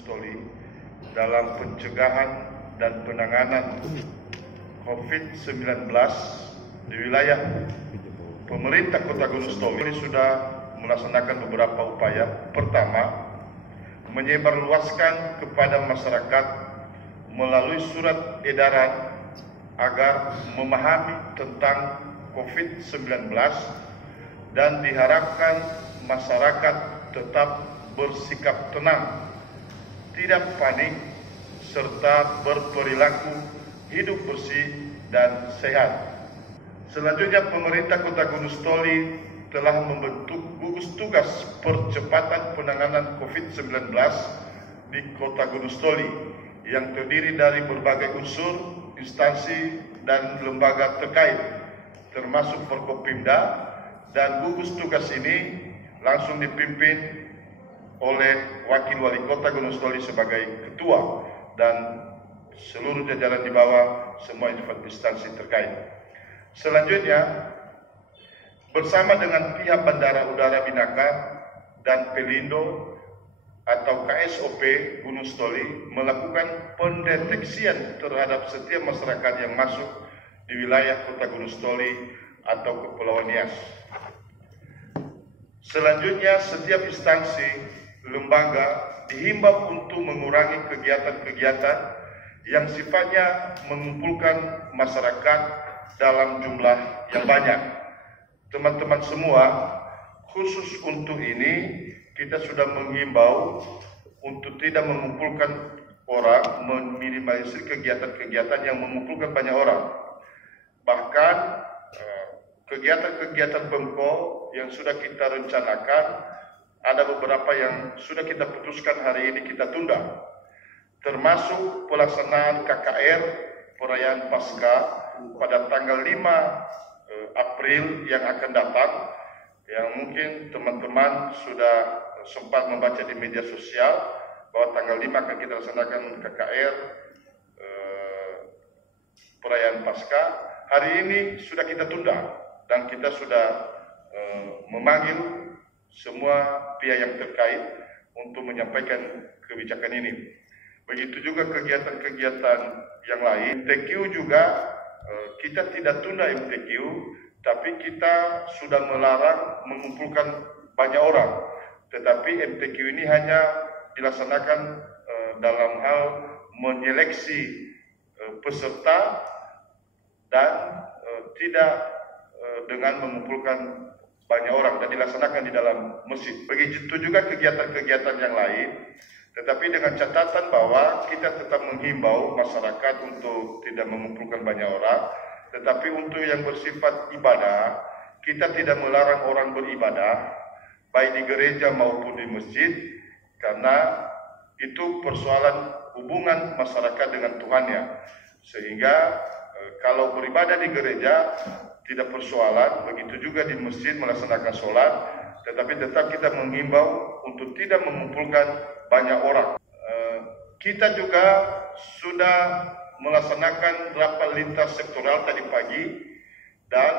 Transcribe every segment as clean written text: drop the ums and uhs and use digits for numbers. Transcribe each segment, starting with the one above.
Gunung Stoli dalam pencegahan dan penanganan COVID-19 di wilayah pemerintah Kota Gunung Stoli sudah melaksanakan beberapa upaya. Pertama, menyebarluaskan kepada masyarakat melalui surat edaran agar memahami tentang COVID-19 dan diharapkan masyarakat tetap bersikap tenang, tidak panik, serta berperilaku hidup bersih dan sehat. Selanjutnya, pemerintah Kota Gunung Stoli telah membentuk gugus tugas percepatan penanganan COVID-19 di Kota Gunung Stoli yang terdiri dari berbagai unsur, instansi, dan lembaga terkait, termasuk Forkopimda, dan gugus tugas ini langsung dipimpin oleh Wakil Wali Kota Gunung Stoli sebagai ketua dan seluruh jajaran di bawah semua instansi terkait. Selanjutnya, bersama dengan pihak Bandara Udara Binaka dan Pelindo atau KSOP Gunung Stoli melakukan pendeteksian terhadap setiap masyarakat yang masuk di wilayah Kota Gunung Stoli atau Kepulauan Nias. Selanjutnya, setiap instansi, lembaga dihimbau untuk mengurangi kegiatan-kegiatan yang sifatnya mengumpulkan masyarakat dalam jumlah yang banyak. Teman-teman semua, khusus untuk ini kita sudah menghimbau untuk tidak mengumpulkan orang, meminimalisir kegiatan-kegiatan yang mengumpulkan banyak orang. Bahkan kegiatan-kegiatan Pemko yang sudah kita rencanakan, ada beberapa yang sudah kita putuskan hari ini kita tunda, termasuk pelaksanaan KKR perayaan Paskah pada tanggal 5 April yang akan datang, yang mungkin teman-teman sudah sempat membaca di media sosial bahwa tanggal 5 akan kita laksanakan KKR perayaan Paskah. Hari ini sudah kita tunda dan kita sudah memanggil semua pihak yang terkait untuk menyampaikan kebijakan ini. Begitu juga kegiatan-kegiatan yang lain. MTQ juga kita tidak tunda MTQ, tapi kita sudah melarang mengumpulkan banyak orang. Tetapi MTQ ini hanya dilaksanakan dalam hal menyeleksi peserta dan tidak dengan mengumpulkan banyak orang dan dilaksanakan di dalam masjid. Begitu juga kegiatan-kegiatan yang lain, tetapi dengan catatan bahwa kita tetap menghimbau masyarakat untuk tidak mengumpulkan banyak orang, tetapi untuk yang bersifat ibadah, kita tidak melarang orang beribadah, baik di gereja maupun di masjid, karena itu persoalan hubungan masyarakat dengan Tuhannya. Sehingga kalau beribadah di gereja tidak persoalan, begitu juga di masjid melaksanakan sholat, tetapi tetap kita menghimbau untuk tidak mengumpulkan banyak orang. Kita juga sudah melaksanakan rapat lintas sektoral tadi pagi dan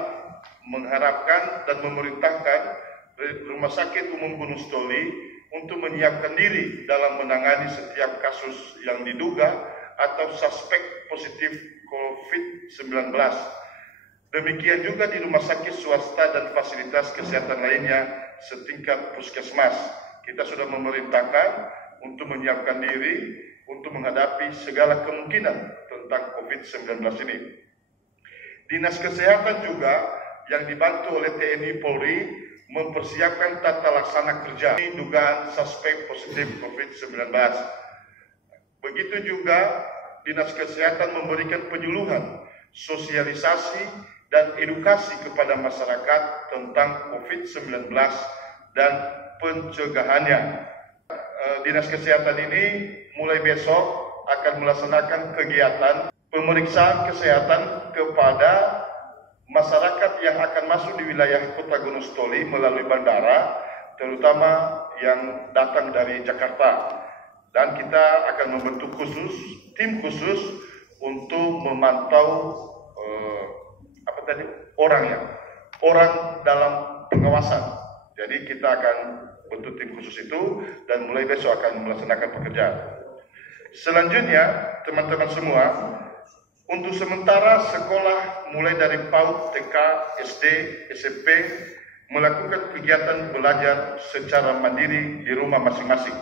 mengharapkan dan memerintahkan Rumah Sakit Umum Gunung Stoli untuk menyiapkan diri dalam menangani setiap kasus yang diduga atau suspek positif COVID-19. Demikian juga di rumah sakit swasta dan fasilitas kesehatan lainnya setingkat puskesmas. Kita sudah memerintahkan untuk menyiapkan diri untuk menghadapi segala kemungkinan tentang COVID-19 ini. Dinas Kesehatan juga yang dibantu oleh TNI Polri mempersiapkan tata laksana kerja dugaan suspek positif COVID-19. Begitu juga Dinas Kesehatan memberikan penyuluhan, sosialisasi, dan edukasi kepada masyarakat tentang COVID-19 dan pencegahannya. Dinas Kesehatan ini mulai besok akan melaksanakan kegiatan pemeriksaan kesehatan kepada masyarakat yang akan masuk di wilayah Kota Gunung Stoli melalui bandara, terutama yang datang dari Jakarta. Dan kita akan membentuk tim khusus untuk memantau orang dalam pengawasan. Jadi kita akan bentuk tim khusus itu dan mulai besok akan melaksanakan pekerjaan. Selanjutnya, teman-teman semua, untuk sementara sekolah mulai dari PAUD, TK, SD, SMP melakukan kegiatan belajar secara mandiri di rumah masing-masing.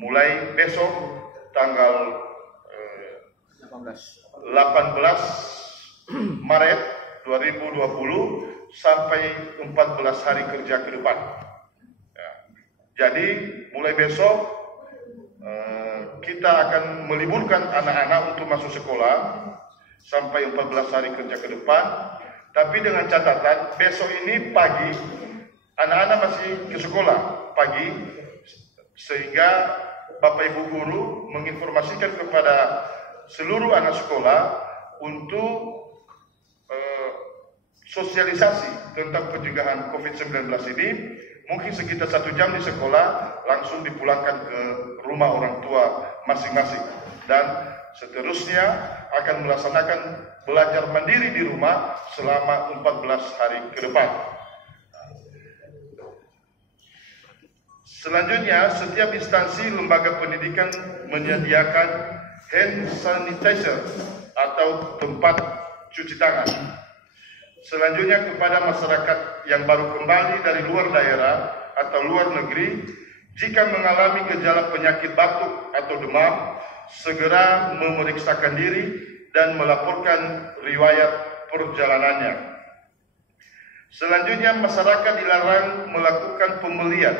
Mulai besok tanggal 18 Maret 2020 sampai 14 hari kerja ke depan. Ya. Jadi mulai besok kita akan meliburkan anak-anak untuk masuk sekolah sampai 14 hari kerja ke depan. Tapi dengan catatan besok ini pagi anak-anak masih ke sekolah pagi, sehingga Bapak Ibu guru menginformasikan kepada seluruh anak sekolah untuk sosialisasi tentang pencegahan COVID-19 ini. Mungkin sekitar 1 jam di sekolah langsung dipulangkan ke rumah orang tua masing-masing, dan seterusnya akan melaksanakan belajar mandiri di rumah selama 14 hari ke depan. Selanjutnya, setiap instansi lembaga pendidikan menyediakan hand sanitizer atau tempat cuci tangan. Selanjutnya, kepada masyarakat yang baru kembali dari luar daerah atau luar negeri, jika mengalami gejala penyakit batuk atau demam, segera memeriksakan diri dan melaporkan riwayat perjalanannya. Selanjutnya, masyarakat dilarang melakukan pembelian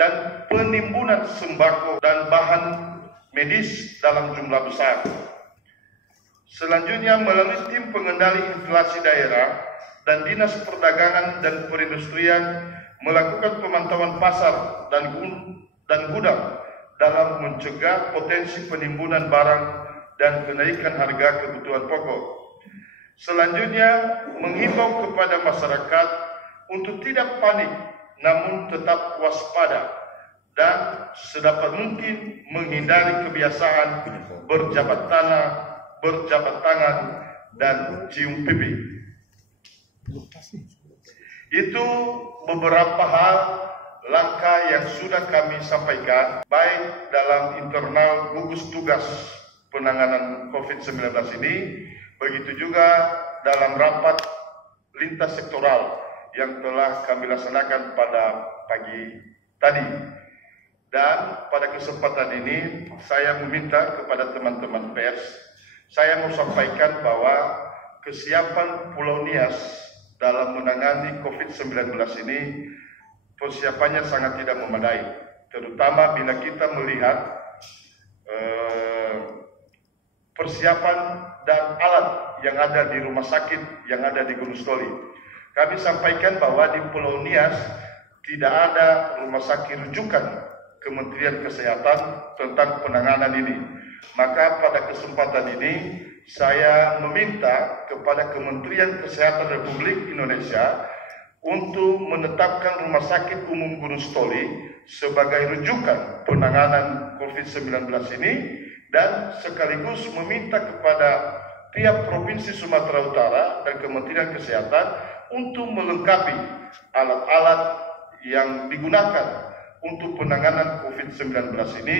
dan penimbunan sembako dan bahan medis dalam jumlah besar. Selanjutnya, melalui tim pengendali inflasi daerah dan Dinas Perdagangan dan Perindustrian melakukan pemantauan pasar dan gudang dalam mencegah potensi penimbunan barang dan kenaikan harga kebutuhan pokok. Selanjutnya, menghimbau kepada masyarakat untuk tidak panik namun tetap waspada dan sedapat mungkin menghindari kebiasaan berjabat tangan dan cium pipi. Itu beberapa hal langkah yang sudah kami sampaikan baik dalam internal gugus tugas penanganan COVID-19 ini, begitu juga dalam rapat lintas sektoral yang telah kami laksanakan pada pagi tadi. Dan pada kesempatan ini saya meminta kepada teman-teman pers, saya mau sampaikan bahwa kesiapan Pulau Nias dalam menangani COVID-19 ini persiapannya sangat tidak memadai, terutama bila kita melihat persiapan dan alat yang ada di rumah sakit yang ada di Gunung Stoli. Kami sampaikan bahwa di Pulau Nias tidak ada rumah sakit rujukan Kementerian Kesehatan tentang penanganan ini. Maka pada kesempatan ini saya meminta kepada Kementerian Kesehatan Republik Indonesia untuk menetapkan Rumah Sakit Umum Gunung Stoli sebagai rujukan penanganan COVID-19 ini, dan sekaligus meminta kepada tiap Provinsi Sumatera Utara dan Kementerian Kesehatan untuk melengkapi alat-alat yang digunakan untuk penanganan COVID-19 ini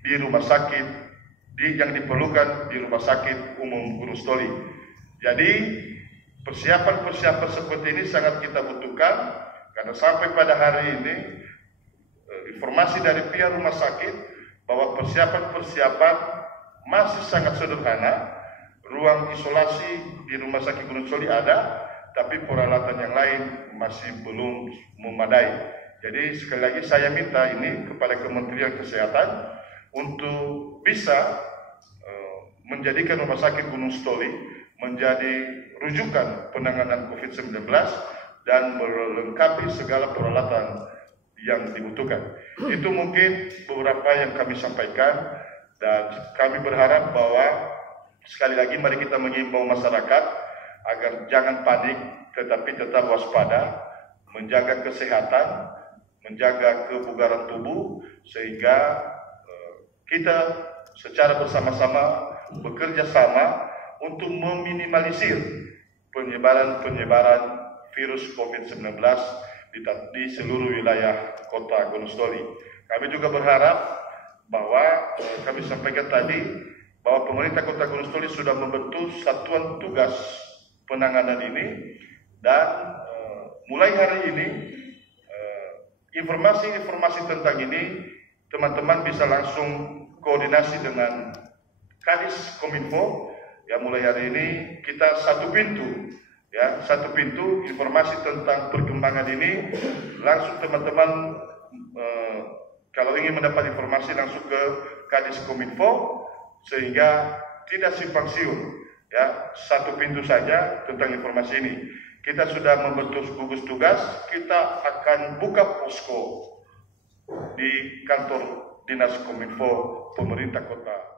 di rumah sakit yang diperlukan di Rumah Sakit Umum Gunung Stoli. Jadi persiapan-persiapan seperti ini sangat kita butuhkan, karena sampai pada hari ini informasi dari pihak rumah sakit bahwa persiapan-persiapan masih sangat sederhana. Ruang isolasi di Rumah Sakit Gunung Stoli ada, tapi peralatan yang lain masih belum memadai. Jadi sekali lagi saya minta ini kepada Kementerian Kesehatan untuk bisa menjadikan Rumah Sakit Gunung Stoli menjadi rujukan penanganan COVID-19 dan melengkapi segala peralatan yang dibutuhkan. Itu mungkin beberapa yang kami sampaikan, dan kami berharap bahwa sekali lagi mari kita mengimbau masyarakat agar jangan panik, tetapi tetap waspada, menjaga kesehatan, menjaga kebugaran tubuh, sehingga kita secara bersama-sama bekerja sama untuk meminimalisir penyebaran virus COVID-19 di di seluruh wilayah Kota Gunung Sitoli. Kami juga berharap bahwa kami sampaikan tadi bahwa pemerintah Kota Gunung Sitoli sudah membentuk satuan tugas penanganan ini, dan mulai hari ini informasi-informasi tentang ini teman-teman bisa langsung koordinasi dengan Kadis Kominfo. Ya, mulai hari ini kita satu pintu informasi tentang perkembangan ini. Langsung teman-teman kalau ingin mendapat informasi langsung ke Kadis Kominfo, sehingga tidak simpang siur. Ya, satu pintu saja tentang informasi ini. Kita sudah membentuk gugus tugas, kita akan buka posko di kantor Dinas Kominfo pemerintah kota.